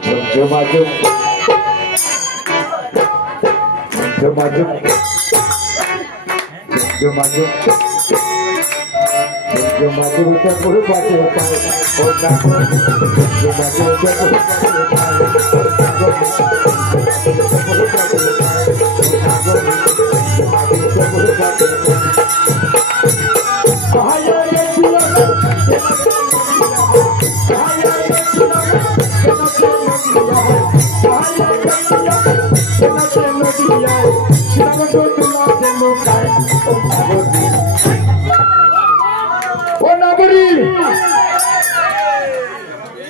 Jumajum, jumajum, jumajum, jumajum udah puluh pagi lepas, jumajum udah puluh pagi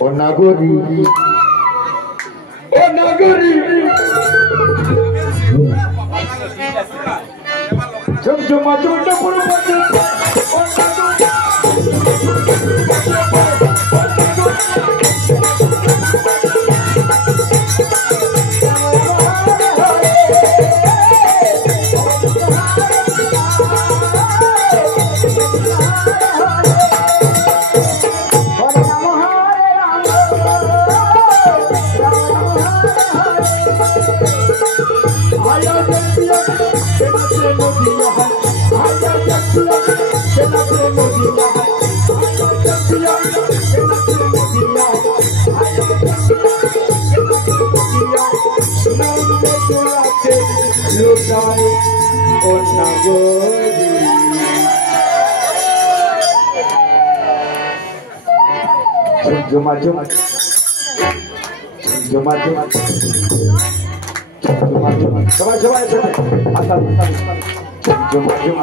Onagori, Onagori, jom maju dah puluh maju. Jumajum, jumajum, jumajum, coba, asal, jumajum,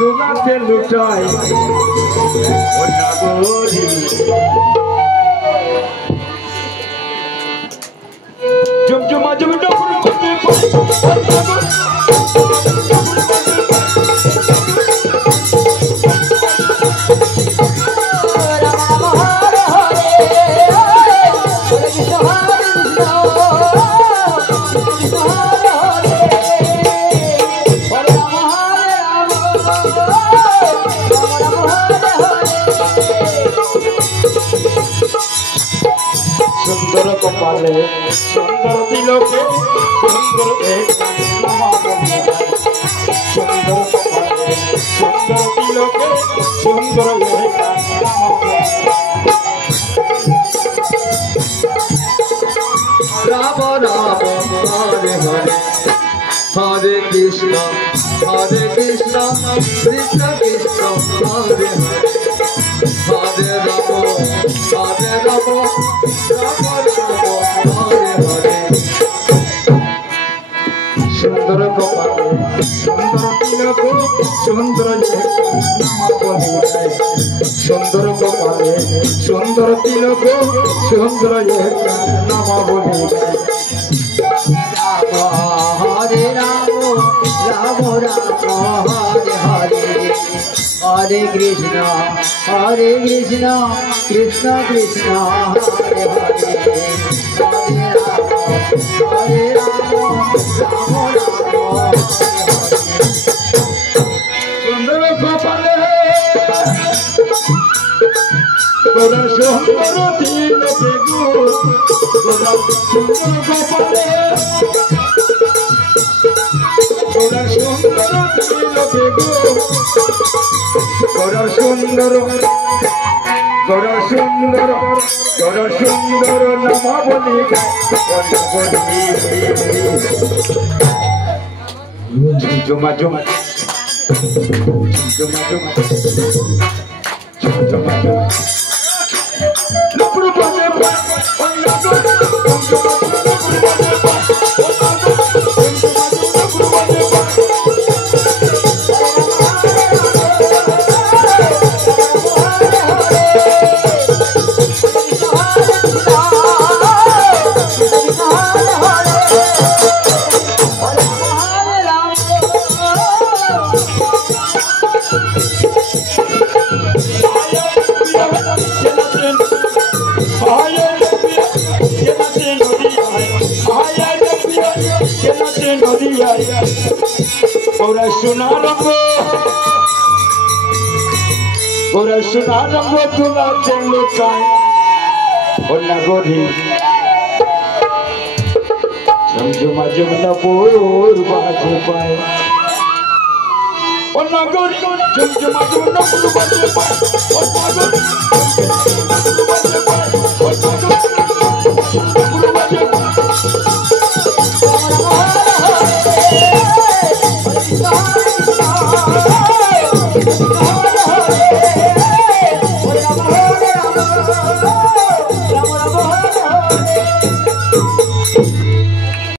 Sunate lutai, Onagori. Jom maju dah सुंदर कपाले सुंदर तिलके सुंदर एक सुंदर कपाले सुंदर तिलके सुंदर एक राम राम हरे हरे हरे कृष्ण कृष्ण कृष्ण हरे हरे हरे राम हरे हरे सुंदर कपाले सुंदर तिलक सुंदर सुंदर कपाले सुंदर तिलक सुंदर नाम बोली हरे राम राम राम हरे हरे हरे कृष्ण कृष्ण कृष्ण हरे हरे हरे राम राम राम सुंदर कपाले गोरा सुंदर तिलक गोरा सुंदर कपाले गोरा सुंदर तिलक गोरा सुंदर नाम बोली Juma juma juma juma juma. Sunaramo tula telukai Ona gori Samjuma jumna pur baje pai Ona gori Samjuma jumna pur baje pai